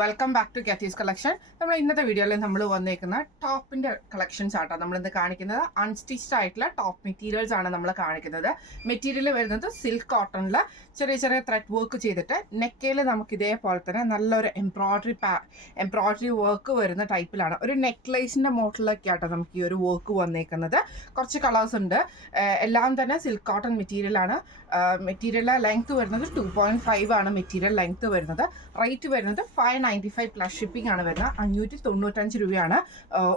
Welcome back to കാത്തീസ് collection. നമ്മൾ ഇന്നത്തെ വീഡിയോയിൽ നമ്മൾ വന്നേക്കുന്ന ടോപ്പിന്റെ കളക്ഷൻസ് ആട്ടോ നമ്മളിന്ന് കാണിക്കുന്നത്. അൺസ്റ്റിച്ച്ഡ് ആയിട്ടുള്ള ടോപ്പ് മെറ്റീരിയൽസ് ആണ് നമ്മൾ കാണിക്കുന്നത്. മെറ്റീരിയൽ വരുന്നത് സിൽക്ക് കോട്ടണിൽ ചെറിയ ചെറിയ ത്രെഡ് വർക്ക് ചെയ്തിട്ട് നെക്കയിൽ നമുക്ക് ഇതേപോലെ തന്നെ നല്ലൊരു എംബ്രോയിഡറി വർക്ക് വരുന്ന ടൈപ്പിലാണ്. ഒരു നെക്ലേസിന്റെ മോഡലൊക്കെ ആട്ടോ നമുക്ക് ഈ ഒരു വർക്ക് വന്നേക്കുന്നത്. കുറച്ച് കളേഴ്സ് ഉണ്ട്. എല്ലാം തന്നെ സിൽക്ക് കോട്ടൺ മെറ്റീരിയലാണ്. മെറ്റീരിയൽ ലെങ്ത് വരുന്നത് 2.5 ആണ്. മെറ്റീരിയൽ ലെങ്ത് വരുന്നത്. റേറ്റ് വരുന്നത് 595 പ്ലസ് ഷിപ്പിംഗ് ആണ് വരുന്നത്. 595 രൂപയാണ്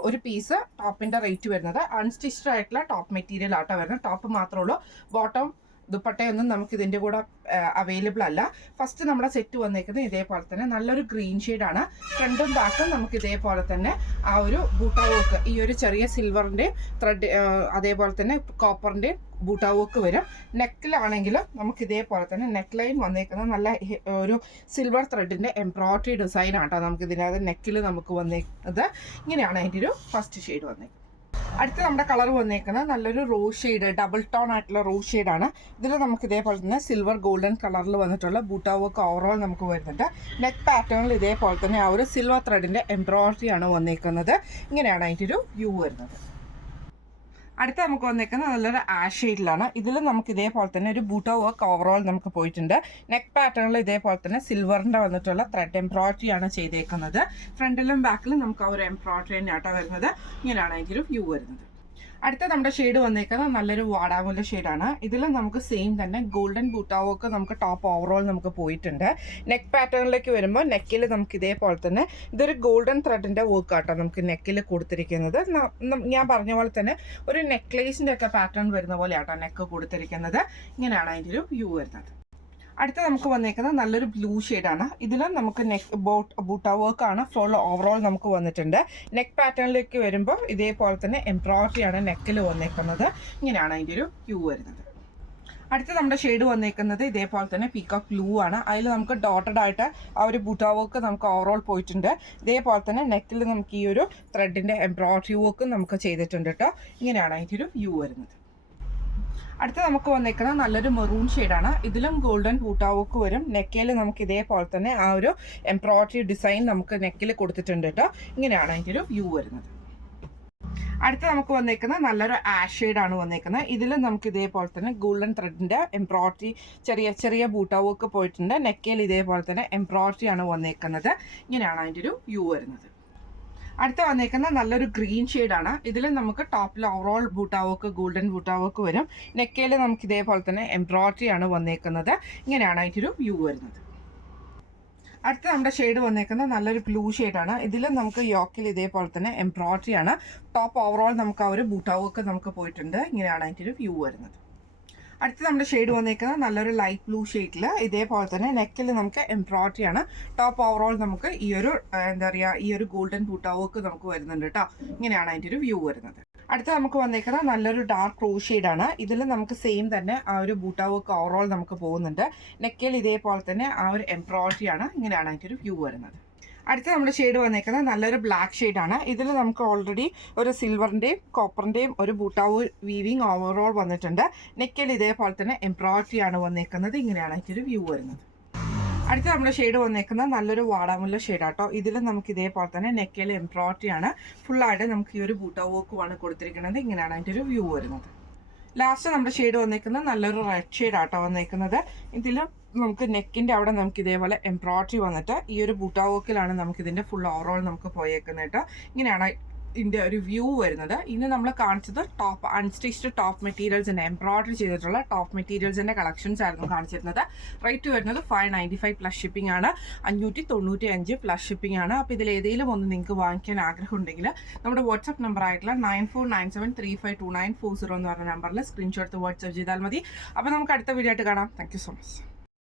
ഒരു പീസ് ടോപ്പിന്റെ റേറ്റ് വരുന്നത്. അൺസ്റ്റിച്ച്ഡ് ആയിട്ടുള്ള ടോപ്പ് മെറ്റീരിയൽ ആട്ടോ വരുന്നത്. ടോപ്പ് മാത്രമേ ഉള്ളൂ. ബോട്ടം ദുപ്പട്ടയൊന്നും നമുക്ക് ഇതിൻ്റെ കൂടെ അവൈലബിൾ അല്ല. ഫസ്റ്റ് നമ്മുടെ സെറ്റ് വന്നേക്കുന്നത് ഇതേപോലെ തന്നെ നല്ലൊരു ഗ്രീൻ ഷെയ്ഡാണ്. ഫ്രണ്ടും ബാക്കും നമുക്ക് ഇതേപോലെ തന്നെ ആ ഒരു ബൂട്ട വർക്ക്, ഈ ഒരു ചെറിയ സിൽവറിൻ്റെയും ത്രെഡ് അതേപോലെ തന്നെ കോപ്പറിൻ്റെയും ബൂട്ട വർക്ക് വരും. നെക്കിലാണെങ്കിലും നമുക്ക് ഇതേപോലെ തന്നെ നെക്ക് ലൈൻ വന്നേക്കുന്നത് നല്ല ഒരു സിൽവർ ത്രെഡിൻ്റെ എംബ്രോയിഡറി ഡിസൈൻ ആട്ടോ നമുക്ക് ഇതിനകത്ത് നെക്കിൽ നമുക്ക് വന്നേക്കുന്നത്. ഇങ്ങനെയാണ് അതിൻ്റെ ഒരു ഫസ്റ്റ് ഷെയ്ഡ് വന്നേക്കുന്നത്. അടുത്ത നമ്മുടെ കളർ വന്നേക്കുന്നത് നല്ലൊരു റോസ് ഷെയ്ഡ്, ഡബിൾ ടോൺ ആയിട്ടുള്ള റോസ് ഷെയ്ഡാണ്. ഇതിൽ നമുക്ക് ഇതേപോലെ തന്നെ സിൽവർ ഗോൾഡൻ കളറിൽ വന്നിട്ടുള്ള ബൂട്ട വർക്ക് ഓവറോൾ നമുക്ക് വരുന്നുണ്ട്. നെക്ക് പാറ്റേണിൽ ഇതേപോലെ തന്നെ ആ ഒരു സിൽവർ ത്രെഡിൻ്റെ എംബ്രോയിഡറി ആണ് വന്നേക്കുന്നത്. ഇങ്ങനെയാണ് അതിൻ്റെ ഒരു വ്യൂ വരുന്നത്. അടുത്ത നമുക്ക് വന്നേക്കുന്നത് നല്ലൊരു ആഷ് ഷെയ്ഡിലാണ്. ഇതിൽ നമുക്ക് ഇതേപോലെ തന്നെ ഒരു ബൂട്ട വർക്ക് ഓവറോൾ നമുക്ക് പോയിട്ടുണ്ട്. നെക്ക് പാറ്റേണിൽ ഇതേപോലെ തന്നെ സിൽവറിൻ്റെ വന്നിട്ടുള്ള ത്രെഡ് എംബ്രോയിഡറി ആണ് ചെയ്തേക്കുന്നത്. ഫ്രണ്ടിലും ബാക്കിലും നമുക്ക് ആ ഒരു എംബ്രോയിഡറി തന്നെയാട്ടോ വരുന്നത്. ഇങ്ങനെയാണ് അതിൻ്റെ ഒരു വ്യൂ വരുന്നത്. അടുത്ത നമ്മുടെ ഷെയ്ഡ് വന്നേക്കുന്നത് നല്ലൊരു വാടാമുല്ല ഷെയ്ഡാണ്. ഇതിൽ നമുക്ക് സെയിം തന്നെ ഗോൾഡൻ ബൂട്ട വർക്ക് നമുക്ക് ടോപ്പ് ഓവറോൾ നമുക്ക് പോയിട്ടുണ്ട്. നെക്ക് പാറ്റേണിലേക്ക് വരുമ്പോൾ നെക്കിൽ നമുക്ക് ഇതേപോലെ തന്നെ ഇതൊരു ഗോൾഡൻ ത്രെഡിൻ്റെ വർക്ക് ആട്ടോ നമുക്ക് നെക്കിൽ കൊടുത്തിരിക്കുന്നത്. ഞാൻ പറഞ്ഞ പോലെ തന്നെ ഒരു നെക്ലേസിൻ്റെ ഒക്കെ പാറ്റേൺ വരുന്ന പോലെ ആട്ടോ നെക്ക് കൊടുത്തിരിക്കുന്നത്. ഇങ്ങനെയാണ് അതിൻ്റെ ഒരു വ്യൂ വരുന്നത്. അടുത്ത നമുക്ക് വന്നേക്കുന്നത് നല്ലൊരു ബ്ലൂ ഷെയ്ഡാണ്. ഇതിലും നമുക്ക് ബൂട്ട വർക്കാണ് ഫുൾ ഓവറോൾ നമുക്ക് വന്നിട്ടുണ്ട്. നെക്ക് പാറ്റേണിലേക്ക് വരുമ്പോൾ ഇതേപോലെ തന്നെ എംബ്രോയിഡറി ആണ് നെക്കിൽ വന്നേക്കുന്നത്. ഇങ്ങനെയാണ് അതിൻ്റെ ഒരു വ്യൂ വരുന്നത്. അടുത്ത നമ്മുടെ ഷെയ്ഡ് വന്നേക്കുന്നത് ഇതേപോലെ തന്നെ പീകോക്ക് ബ്ലൂ ആണ്. അതിൽ നമുക്ക് ഡോട്ടഡ് ആയിട്ട് ആ ഒരു ബൂട്ട വർക്ക് നമുക്ക് ഓവറോൾ പോയിട്ടുണ്ട്. ഇതേപോലെ തന്നെ നെക്കിൽ നമുക്ക് ഈ ഒരു ത്രെഡിൻ്റെ എംബ്രോയിഡറി വർക്ക് നമുക്ക് ചെയ്തിട്ടുണ്ട് കേട്ടോ. ഇങ്ങനെയാണ് അതിൻ്റെ ഒരു വ്യൂ വരുന്നത്. അടുത്ത നമുക്ക് വന്നേക്കുന്നത് നല്ലൊരു മെറൂൺ ഷെയ്ഡാണ്. ഇതിലും ഗോൾഡൻ ബൂട്ട വർക്ക് വരും. നെക്കയിൽ നമുക്ക് ഇതേപോലെ തന്നെ ആ ഒരു എംബ്രോയിഡറി ഡിസൈൻ നമുക്ക് നെക്കിൽ കൊടുത്തിട്ടുണ്ട് കേട്ടോ. ഇങ്ങനെയാണ് അതിൻ്റെ ഒരു വ്യൂ വരുന്നത്. അടുത്ത നമുക്ക് വന്നേക്കുന്നത് നല്ലൊരു ആഷ് ഷെയ്ഡാണ് വന്നേക്കുന്നത്. ഇതിലും നമുക്ക് ഇതേപോലെ തന്നെ ഗോൾഡൻ ത്രെഡിൻ്റെ എംബ്രോയിഡറി ചെറിയ ചെറിയ ബൂട്ട വർക്ക് പോയിട്ടുണ്ട്. നെക്കയിൽ ഇതേപോലെ തന്നെ എംബ്രോയിഡറി ആണ് വന്നേക്കുന്നത്. ഇങ്ങനെയാണ് അതിൻ്റെ ഒരു വ്യൂ വരുന്നത്. അടുത്ത വന്നേക്കുന്ന നല്ലൊരു ഗ്രീൻ ഷെയ്ഡാണ്. ഇതിൽ നമുക്ക് ടോപ്പിൽ ഓവറോൾ ബൂട്ട വർക്ക് ഗോൾഡൻ ബൂട്ട വർക്ക് വരും. നെക്കയിൽ നമുക്ക് ഇതേപോലെ തന്നെ എംബ്രോയിഡറി ആണ് വന്നേക്കുന്നത്. ഇങ്ങനെയാണ് അതിൻ്റെ വ്യൂ വരുന്നത്. അടുത്ത നമ്മുടെ ഷെയ്ഡ് വന്നേക്കുന്നത് നല്ലൊരു ബ്ലൂ ഷെയ്ഡാണ്. ഇതിലും നമുക്ക് യോക്കിൽ ഇതേപോലെ തന്നെ എംബ്രോയിഡറി ആണ്. ടോപ്പ് ഓവറോൾ നമുക്ക് ആ ഒരു ബൂട്ട വർക്ക് നമുക്ക് പോയിട്ടുണ്ട്. ഇങ്ങനെയാണ് അതിൻ്റെ വ്യൂ വരുന്നത്. അടുത്ത് നമ്മുടെ ഷെയ്ഡ് വന്നേക്കുന്നത് നല്ലൊരു ലൈറ്റ് ബ്ലൂ ഷെയ്ഡിൽ ഇതേപോലെ തന്നെ നെക്കിൽ നമുക്ക് എംബ്രോയിഡറി ആണ്. ടോപ്പ് ഓവറോൾ നമുക്ക് ഈ ഒരു ഈ ഒരു ഗോൾഡൻ ബൂട്ട വർക്ക് നമുക്ക് വരുന്നുണ്ട് കേട്ടോ. ഇങ്ങനെയാണ് അതിൻ്റെ ഒരു വ്യൂ വരുന്നത്. അടുത്ത നമുക്ക് വന്നേക്കുന്നത് നല്ലൊരു ഡാർക്ക് റോസ് ഷെയ്ഡാണ്. ഇതിൽ നമുക്ക് സെയിം തന്നെ ആ ഒരു ബൂട്ട വർക്ക് ഓവറോൾ നമുക്ക് പോകുന്നുണ്ട്. നെക്കിൽ ഇതേപോലെ തന്നെ ആ ഒരു എംബ്രോയിഡറി ആണ്. ഇങ്ങനെയാണ് അതിൻ്റെ ഒരു വ്യൂ വരുന്നത്. അടുത്ത നമ്മുടെ ഷെയ്ഡ് വന്നേക്കുന്നത് നല്ലൊരു ബ്ലാക്ക് ഷെയ്ഡാണ്. ഇതിൽ നമുക്ക് ഓൾറെഡി ഒരു സിൽവറിൻ്റെയും കോപ്പറിൻ്റെയും ഒരു ബൂട്ട വീവിങ് ഓവറോൾ വന്നിട്ടുണ്ട്. നെക്കിൽ ഇതേപോലെ തന്നെ എംബ്രോയിഡറി ആണ് വന്നേക്കുന്നത്. ഇങ്ങനെയാണ് അതിൻ്റെ വ്യൂ വരുന്നത്. അടുത്ത നമ്മുടെ ഷെയ്ഡ് വന്നേക്കുന്നത് നല്ലൊരു വാടാമുല്ല ഷെയ്ഡാട്ടോ. ഇതിൽ നമുക്ക് ഇതേപോലെ തന്നെ നെക്കിൽ എംബ്രോയിഡറി ആണ്. ഫുള്ളായിട്ട് നമുക്ക് ഈ ഒരു ബൂട്ട വർക്കുമാണ് കൊടുത്തിരിക്കുന്നത്. ഇങ്ങനെയാണ് അതിൻ്റെ വ്യൂ വരുന്നത്. ലാസ്റ്റ് നമ്മുടെ ഷെയ്ഡ് വന്നേക്കുന്നത് നല്ലൊരു റെഡ് ഷെയ്ഡാട്ടോ വന്നേക്കുന്നത്. ഇതിൽ നമുക്ക് നെക്കിൻ്റെ അവിടെ നമുക്ക് ഇതേപോലെ എംബ്രോയിഡറി വന്നിട്ട് ഈ ഒരു ബൂട്ട വർക്കിലാണ് നമുക്ക് ഇതിൻ്റെ ഫുൾ ഓവറോൾ നമുക്ക് പോയേക്കുന്നത് കേട്ടോ. ഇങ്ങനെയാണ് ഇതിൻ്റെ ഒരു വ്യൂ വരുന്നത്. ഇന്ന് നമ്മൾ കാണിച്ചത് ടോപ്പ് അൺസ്റ്റിച്ച്ഡ് ടോപ്പ് മെറ്റീരിയൽസിൻ്റെ എംബ്രോയിഡറി ചെയ്തിട്ടുള്ള ടോപ്പ് മെറ്റീരിയൽസിൻ്റെ കളക്ഷൻസ് ആയിരുന്നു കാണിച്ചിരുന്നത്. റേറ്റ് വരുന്നത് 595 പ്ലസ് ഷിപ്പിംഗ് ആണ്. 595 പ്ലസ് ഷിപ്പിംഗ് ആണ്. അപ്പോൾ ഇതിൽ ഏതെങ്കിലും ഒന്ന് നിങ്ങൾക്ക് വാങ്ങിക്കാൻ ആഗ്രഹം ഉണ്ടെങ്കിൽ നമ്മുടെ വാട്സ്ആപ്പ് നമ്പർ ആയിട്ടുള്ള 9497352940 എന്ന് പറഞ്ഞ നമ്പറിൽ സ്ക്രീൻഷോട്ട് വാട്സ്ആപ്പ് ചെയ്താൽ മതി. അപ്പോൾ നമുക്ക് അടുത്ത വീഡിയോ ആയിട്ട് കാണാം. Thank you so much.